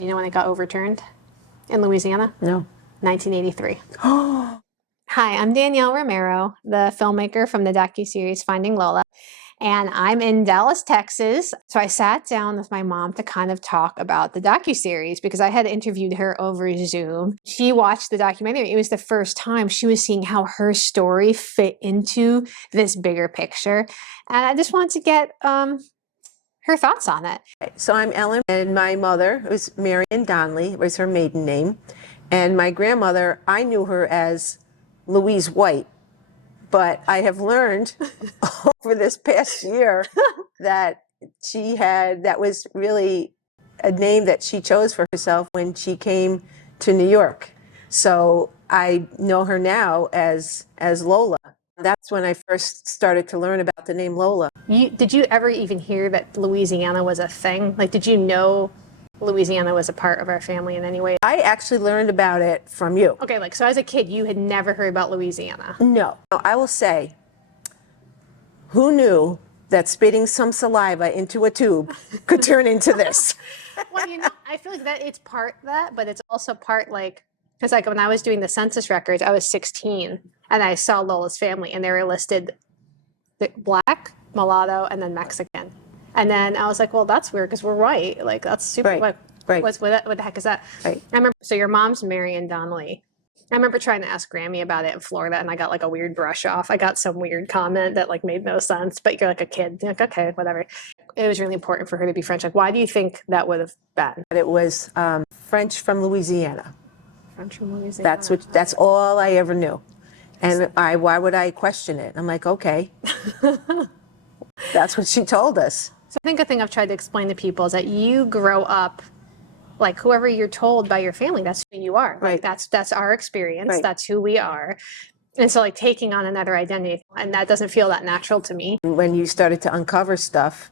You know when it got overturned in Louisiana? No. 1983. Hi, I'm Danielle Romero, the filmmaker from the docuseries Finding Lola, and I'm in Dallas, Texas. So I sat down with my mom to kind of talk about the docuseries because I had interviewed her over Zoom. She watched the documentary. It was the first time she was seeing how her story fit into this bigger picture. And I just wanted to get her thoughts on it. So I'm Ellen, and my mother was Marion Donnelly, was her maiden name. And my grandmother, I knew her as Louise White. But I have learned over this past year that that was really a name that she chose for herself when she came to New York. So I know her now as Lola. That's when I first started to learn about the name Lola. Did you ever even hear that Louisiana was a thing? Like, did you know Louisiana was a part of our family in any way? I actually learned about it from you. Okay, so as a kid, you had never heard about Louisiana? No. I will say, who knew that spitting some saliva into a tube could turn into this? Well, I feel like that it's part that, but it's also part like, because like when I was doing the census records, I was 16 and I saw Lola's family and they were listed Black, Mulatto, and then Mexican. And then I was like, well, that's weird because we're white. Like, that's super, right. Right. What the heck is that? Right. I remember, so your mom's Marion Donnelly. I remember trying to ask Grammy about it in Florida and I got like a weird brush off. I got some weird comment that like made no sense, but you're like a kid. You're like, okay, whatever. It was really important for her to be French. Like, why do you think that would have been? It was French from Louisiana. French from Louisiana. That's all I ever knew. And why would I question it? I'm like, okay. That's what she told us. So I think a thing I've tried to explain to people is that you grow up like whoever you're told by your family, that's who you are. Right. Like that's our experience. Right. That's who we are. And so like taking on another identity, and that doesn't feel that natural to me. When you started to uncover stuff,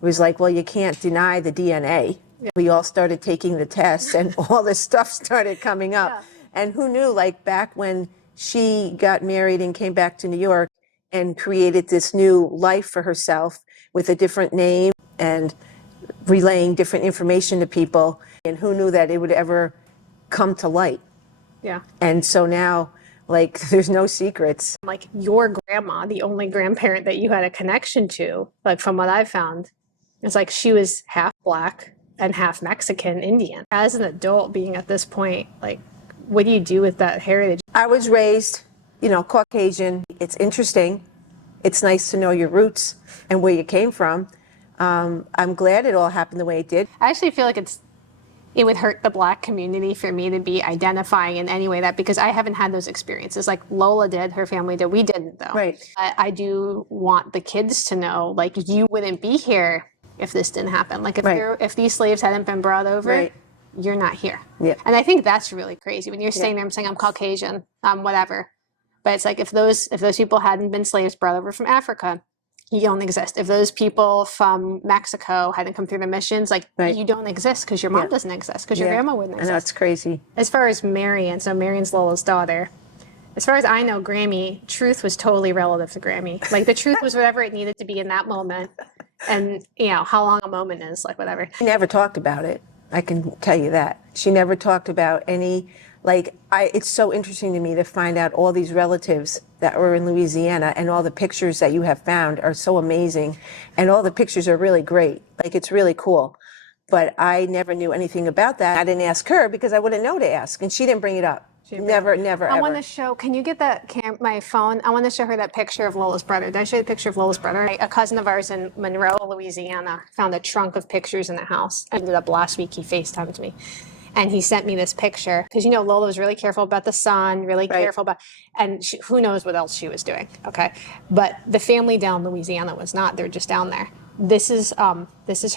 it was like, well, you can't deny the DNA. Yeah. We all started taking the tests and all this stuff started coming up. Yeah. And who knew, like back when she got married and came back to New York and created this new life for herself with a different name and relaying different information to people. And who knew that it would ever come to light? Yeah. And so now, like, there's no secrets. Like your grandma, the only grandparent that you had a connection to, like from what I've found, it's like she was half Black and half Mexican Indian. As an adult being at this point, like, what do you do with that heritage? I was raised, Caucasian. It's interesting. It's nice to know your roots and where you came from. I'm glad it all happened the way it did. I actually feel like it would hurt the Black community for me to be identifying in any way that, because I haven't had those experiences like Lola did, her family did. We didn't though. Right. I do want the kids to know, like, you wouldn't be here if this didn't happen. Like if these slaves hadn't been brought over, right, you're not here. Yeah. And I think that's really crazy when you're sitting there, I'm saying I'm Caucasian, whatever. But it's like if those people hadn't been slaves brought over from Africa, you don't exist. If those people from Mexico hadn't come through the missions, like you don't exist because your mom doesn't exist, because your grandma wouldn't exist. I know, it's crazy. As far as Marion, so Marion's Lola's daughter, as far as I know, Grammy, truth was totally relative to Grammy. Like the truth was whatever it needed to be in that moment. And how long a moment is, like whatever. She never talked about it. I can tell you that. She never talked about any, it's so interesting to me to find out all these relatives that were in Louisiana, and all the pictures that you have found are so amazing. And all the pictures are really great. Like, it's really cool. But I never knew anything about that. I didn't ask her because I wouldn't know to ask. And she didn't bring it up. Never, ever. I want to show, can you get that my phone? I want to show her that picture of Lola's brother. Did I show you the picture of Lola's brother? A cousin of ours in Monroe, Louisiana, found a trunk of pictures in the house. I ended up last week, he FaceTimed me. And he sent me this picture because, Lola was really careful about the son, really careful about, and who knows what else she was doing. Okay. But the family down in Louisiana was not, they're just down there. This is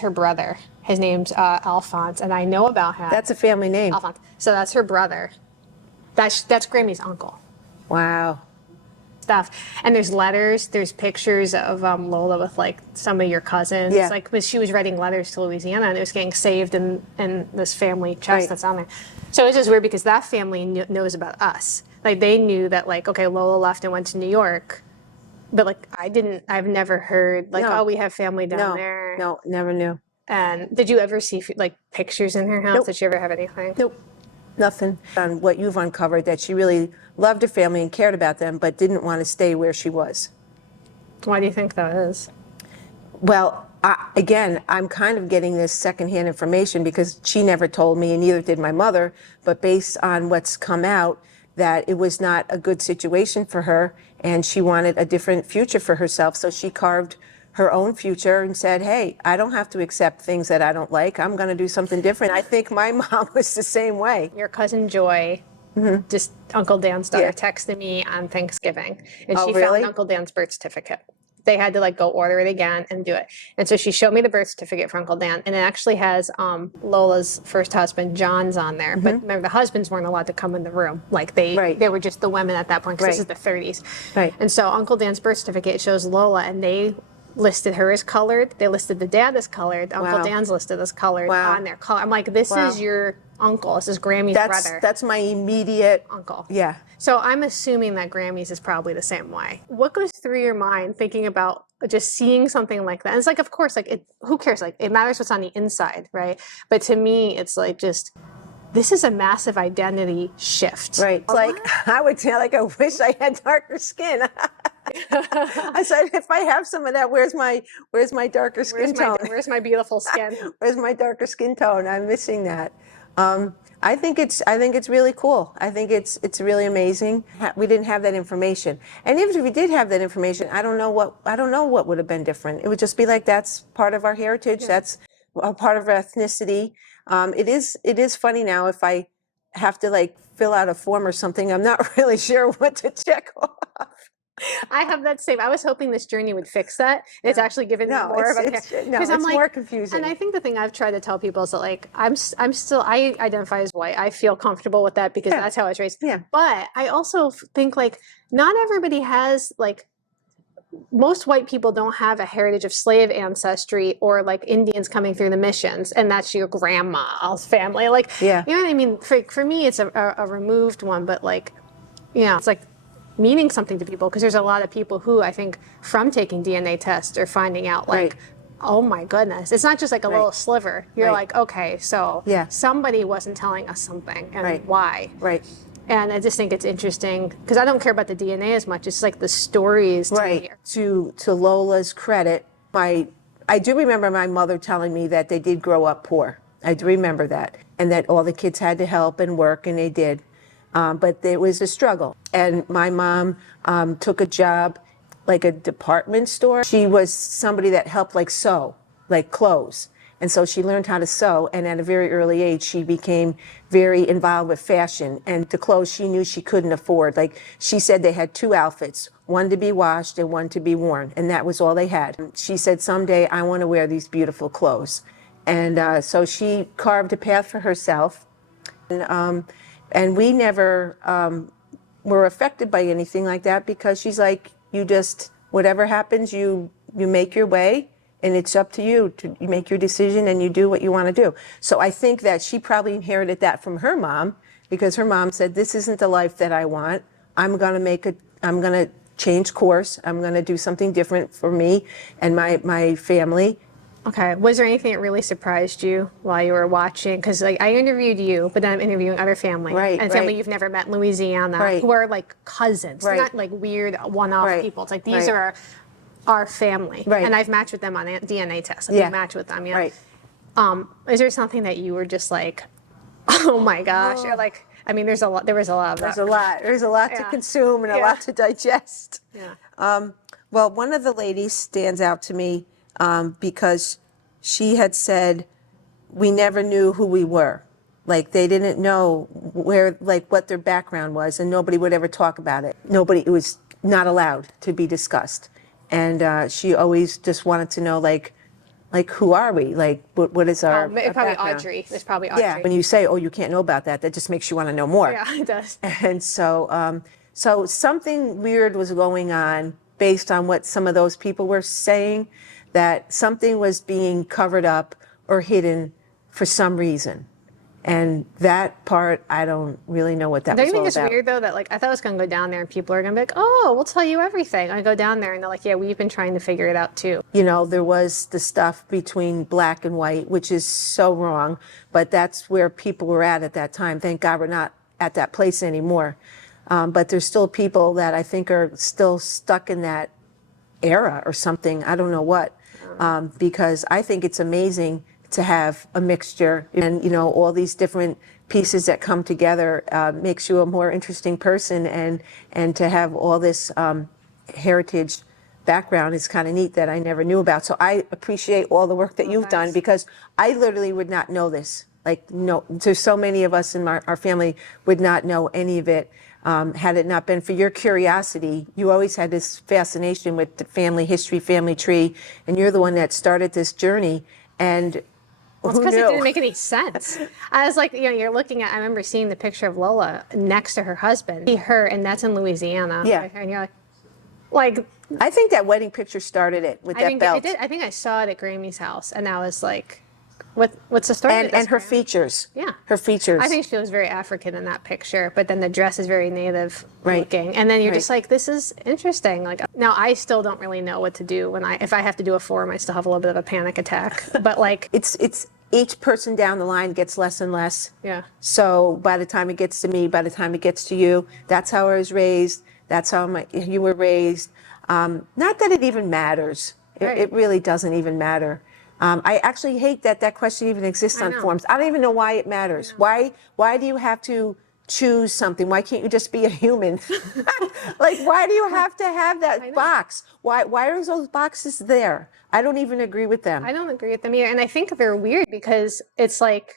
her brother. His name's Alphonse, and I know about him. That's a family name. Alphonse. So that's her brother. That's Grammy's uncle. Wow. Stuff. And there's letters, there's pictures of Lola with like some of your cousins. Yeah. Like she was writing letters to Louisiana and it was getting saved in this family chest that's on there. So it's just weird because that family knows about us. Like they knew that like, okay, Lola left and went to New York. But like I've never heard like, oh, we have family down there. No, never knew. And did you ever see like pictures in her house? Nope. Did you ever have anything? Nope, nothing. On what you've uncovered, that she really loved her family and cared about them, but didn't want to stay where she was. Why do you think that is? Well, again, I'm kind of getting this secondhand information because she never told me, and neither did my mother, but based on what's come out, that it was not a good situation for her, and she wanted a different future for herself, so she carved her own future and said, hey, I don't have to accept things that I don't like. I'm going to do something different. I think my mom was the same way. Your cousin Joy, just Uncle Dan's daughter, texted me on Thanksgiving, and Oh, she really? found Uncle Dan's birth certificate. They had to like go order it again and do it. And so she showed me the birth certificate for Uncle Dan, and it actually has Lola's first husband, John's, on there. But remember, the husbands weren't allowed to come in the room. Like they were just the women at that point, because this is the 30s. Right. And so Uncle Dan's birth certificate shows Lola, and they listed her as colored. They listed the dad as colored. Uncle Wow. Dan's listed as colored Wow. on their color. I'm like, this Wow. is your uncle. This is Grammy's brother. That's my immediate Uncle. Yeah. So I'm assuming that Grammy's is probably the same way. What goes through your mind thinking about just seeing something like that? And it's like, of course, like who cares? Like it matters what's on the inside, right? But to me, it's like just, this is a massive identity shift. Right. It's like, I would say, like, I wish I had darker skin. I said, if I have some of that, where's my darker skin tone? Where's my beautiful skin? Where's my darker skin tone? I'm missing that. I think it's really cool. I think it's really amazing. We didn't have that information, and even if we did have that information, I don't know what would have been different. It would just be like, that's part of our heritage. Yeah. That's a part of our ethnicity. It is funny now, if I have to like fill out a form or something, I'm not really sure what to check off. I have that same. I was hoping this journey would fix that. It's actually given me more of a it's I'm like, more confusing. And I think the thing I've tried to tell people is that like I identify as white. I feel comfortable with that because that's how I was raised. Yeah. But I also think like not everybody has like, most white people don't have a heritage of slave ancestry or like Indians coming through the missions, and that's your grandma's family. Like, yeah. You know what I mean? For me, it's a removed one, but like, it's like meaning something to people, because there's a lot of people who I think from taking DNA tests are finding out like, oh my goodness, it's not just like a little sliver. You're like, okay, so somebody wasn't telling us something, and why? Right. And I just think it's interesting because I don't care about the DNA as much. It's like the stories. To Lola's credit, I do remember my mother telling me that they did grow up poor. I do remember that, and that all the kids had to help and work, and they did. But it was a struggle. And my mom took a job, like a department store. She was somebody that helped like sew, like clothes. And so she learned how to sew, and at a very early age, she became very involved with fashion. And the clothes she knew she couldn't afford. Like she said, they had 2 outfits, one to be washed and one to be worn, and that was all they had. She said, someday I want to wear these beautiful clothes. And so she carved a path for herself. And we never were affected by anything like that, because she's like, you just, whatever happens, you make your way. And it's up to you to make your decision, and you do what you want to do. So I think that she probably inherited that from her mom, because her mom said, this isn't the life that I want. I'm going to change course. I'm going to do something different for me and my family. Okay. Was there anything that really surprised you while you were watching? Because like I interviewed you, but then I'm interviewing other family. And family you've never met in Louisiana, who are like cousins. They're not like weird one-off people. It's like these are our family, and I've matched with them on DNA tests. Like, we match with them, Is there something that you were just like, oh my gosh, or like, I mean, there was a lot of that. There's a lot to consume and a lot to digest. Well, one of the ladies stands out to me because she had said, we never knew who we were. Like they didn't know what their background was, and nobody would ever talk about it. It was not allowed to be discussed. And she always just wanted to know, like who are we? Like, what is our probably background? Audrey. It's probably Audrey. Yeah, when you say, oh, you can't know about that, that just makes you want to know more. Yeah, it does. And so, so something weird was going on based on what some of those people were saying, that something was being covered up or hidden for some reason. And that part, I don't really know what that Don't was you think all it's about. weird though that like I thought I was gonna go down there and people are gonna be like, oh, we'll tell you everything. I go down there and they're like, yeah, we've been trying to figure it out too. You know, there was the stuff between black and white, which is so wrong, but that's where people were at that time. Thank God we're not at that place anymore. But there's still people that I think are still stuck in that era or something. I don't know what, because I think it's amazing to have a mixture and, you know, all these different pieces that come together makes you a more interesting person, and to have all this heritage background is kind of neat that I never knew about. So I appreciate all the work that you've done, thanks. because I literally would not know this. Like, no, there's so many of us in our family would not know any of it. Had it not been for your curiosity. You always had this fascination with the family history, family tree, and you're the one that started this journey. And Well, it's who because it knew? didn't make any sense. I was like, you know, you're looking at, I remember seeing the picture of Lola next to her husband. See her, and that's in Louisiana. Yeah. Right, and you're like, I think that wedding picture started it with I that think belt. it did. I think I saw it at Grammy's house, and I was like, what's the story? with And this, her Grammy? features. Yeah. Her features. I think she was very African in that picture, but then the dress is very native Right. looking. And then you're Right. just like, this is interesting. Like now I still don't really know what to do if I have to do a form, I still have a little bit of a panic attack. But like, It's each person down the line gets less and less. yeah. So by the time it gets to me, by the time it gets to you, that's how I was raised. That's how you were raised. Not that it even matters. Right. It really doesn't even matter. I actually hate that question even exists on know. forms. I don't even know why it matters. Why do you have to choose something? Why can't you just be a human? Like, why do you have to have that box? Why are those boxes there? I don't even agree with them. I don't agree with them either. And I think they're weird because it's like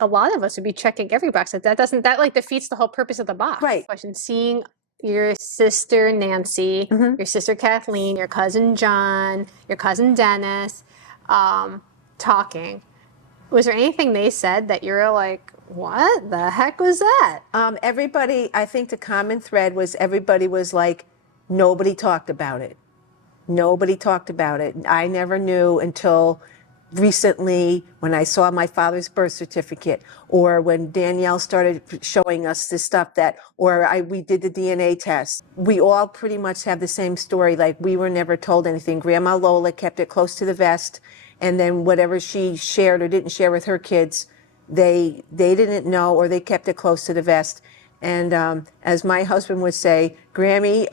a lot of us would be checking every box. That like defeats the whole purpose of the box. Right. Question: seeing your sister Nancy, your sister Kathleen, your cousin John, your cousin Dennis, talking. Was there anything they said that you were like, what the heck was that? Everybody, I think the common thread was everybody was like, nobody talked about it. Nobody talked about it. I never knew until recently when I saw my father's birth certificate, or when Danielle started showing us this stuff we did the DNA test. We all pretty much have the same story. Like, we were never told anything. Grandma Lola kept it close to the vest, and then whatever she shared or didn't share with her kids, they didn't know, or they kept it close to the vest. And as my husband would say, Grammy,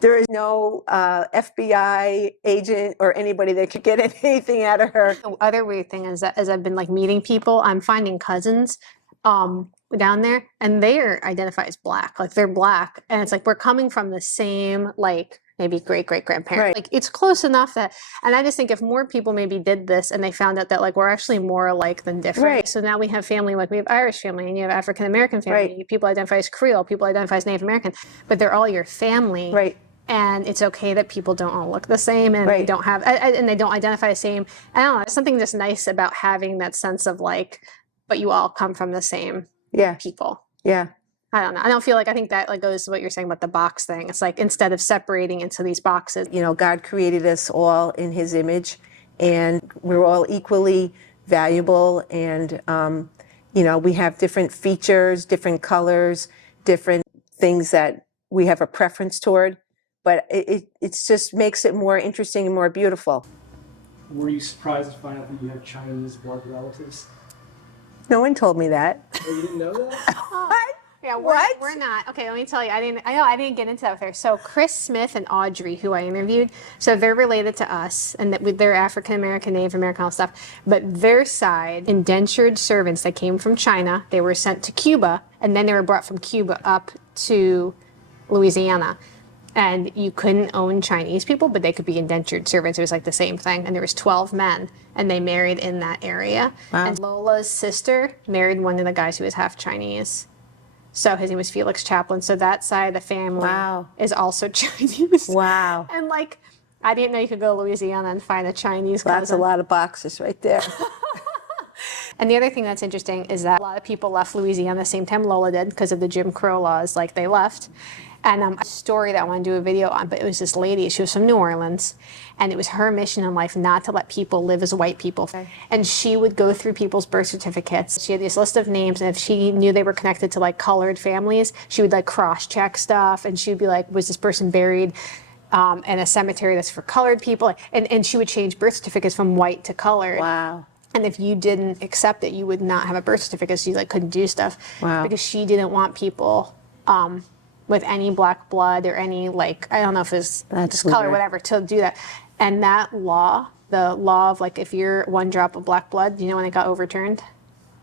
there is no FBI agent or anybody that could get anything out of her. The other weird thing is that as I've been like meeting people, I'm finding cousins down there, and they are identified as black. Like they're black, and it's like we're coming from the same like maybe great grandparent. Right. Like it's close enough that, and I just think if more people maybe did this and they found out that like we're actually more alike than different. Right. So now we have family, like we have Irish family, and you have African American family. Right. People identify as Creole, people identify as Native American, but they're all your family. Right. And it's okay that people don't all look the same, and Right. they don't have, and they don't identify the same. I don't know. There's something just nice about having that sense of like, but you all come from the same Yeah. people. Yeah. I don't know. I don't feel like, I think that like goes to what you're saying about the box thing. It's like instead of separating into these boxes. You know, God created us all in His image, and we're all equally valuable. And you know, we have different features, different colors, different things that we have a preference toward. But it just makes it more interesting and more beautiful. Were you surprised to find out that you have Chinese blood relatives? No one told me that. Oh, you didn't know that? What? Yeah, What? we're not. Okay, let me tell you. I didn't get into that with her. So Chris Smith and Audrey, who I interviewed, so they're related to us, and that they're African American, Native American, all stuff. But their side, indentured servants that came from China, they were sent to Cuba, and then they were brought from Cuba up to Louisiana. And you couldn't own Chinese people, but they could be indentured servants. It was like the same thing. And there was 12 men, and they married in that area. Wow. And Lola's sister married one of the guys who was half Chinese. So his name was Felix Chaplin. So that side of the family Wow. is also Chinese. Wow. And like, I didn't know you could go to Louisiana and find a Chinese cousin. That's a lot of boxes right there. And the other thing that's interesting is that a lot of people left Louisiana the same time Lola did because of the Jim Crow laws, like they left. And a story that I want to do a video on, but it was this lady, she was from New Orleans, and it was her mission in life not to let people live as white people. Okay. And she would go through people's birth certificates. She had this list of names, and if she knew they were connected to like colored families, she would like cross-check stuff, and she would be like, was this person buried in a cemetery that's for colored people? And she would change birth certificates from white to colored. Wow. And if you didn't accept it, you would not have a birth certificate, so you like couldn't do stuff. Wow. Because she didn't want people with any black blood or any like, I don't know if it's just color or whatever, to do that. And that law, the law of like if you're one drop of black blood, do you know when it got overturned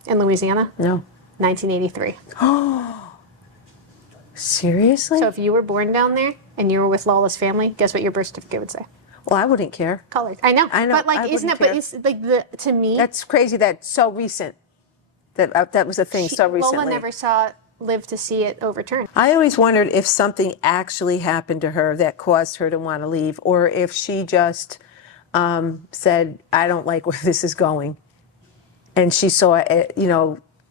in Louisiana? No. 1983. Seriously? So if you were born down there and you were with Lola's family, guess what your birth certificate would say? Well, I wouldn't care. Colored. I know. I know. But like, isn't it? Care. But it's like to me. That's crazy. That's so recent. That was a thing so recently. Lola never lived to see it overturned. I always wondered if something actually happened to her that caused her to want to leave, or if she just said, "I don't like where this is going," and she saw,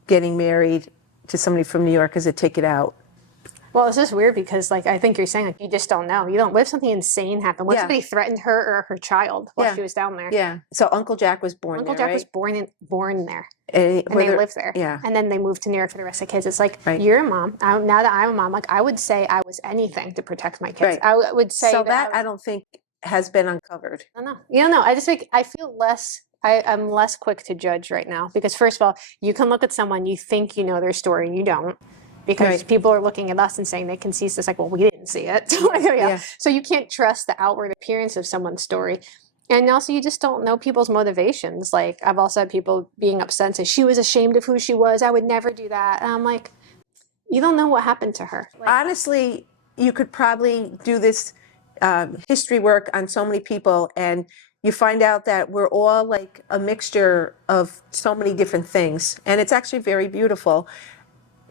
getting married to somebody from New York as a ticket out. Well, it's just weird because, like, I think you're saying, like, you just don't know. You don't. What if something insane happened? What if somebody threatened her or her child while she was down there? Yeah. So Uncle Jack was born Uncle there, Jack was right? born there, And they lived there. Yeah. And then they moved to New York for the rest of the kids. It's like, you're a mom. Now that I'm a mom, like, I would say I was anything to protect my kids. Right. I would say so that I don't think has been uncovered. I don't know. You don't know. I just think I feel less. I'm less quick to judge right now because, first of all, you can look at someone, you think you know their story, and you don't. Because people are looking at us and saying they can see this, like, well, we didn't see it. So you can't trust the outward appearance of someone's story. And also, you just don't know people's motivations. Like, I've also had people being upset and say, she was ashamed of who she was. I would never do that. And I'm like, you don't know what happened to her. Like, honestly, you could probably do this history work on so many people, and you find out that we're all like a mixture of so many different things. And it's actually very beautiful.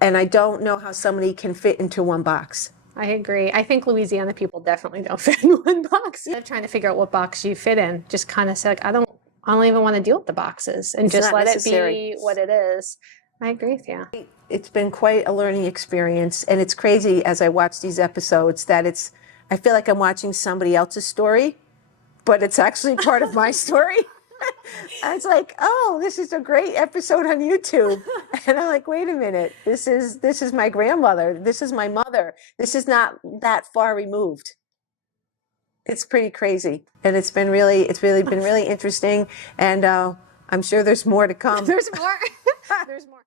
And I don't know how somebody can fit into one box. I agree. I think Louisiana people definitely don't fit in one box. Instead of trying to figure out what box you fit in, just kind of say, like, I don't even want to deal with the boxes and just let it be what it is. I agree with you. It's been quite a learning experience. And it's crazy as I watch these episodes that I feel like I'm watching somebody else's story, but it's actually part of my story. And it's like, oh, this is a great episode on YouTube. And I'm like, wait a minute, this is my grandmother. This is my mother. This is not that far removed. It's pretty crazy. And it's really been really interesting. And I'm sure there's more to come. There's more. There's more.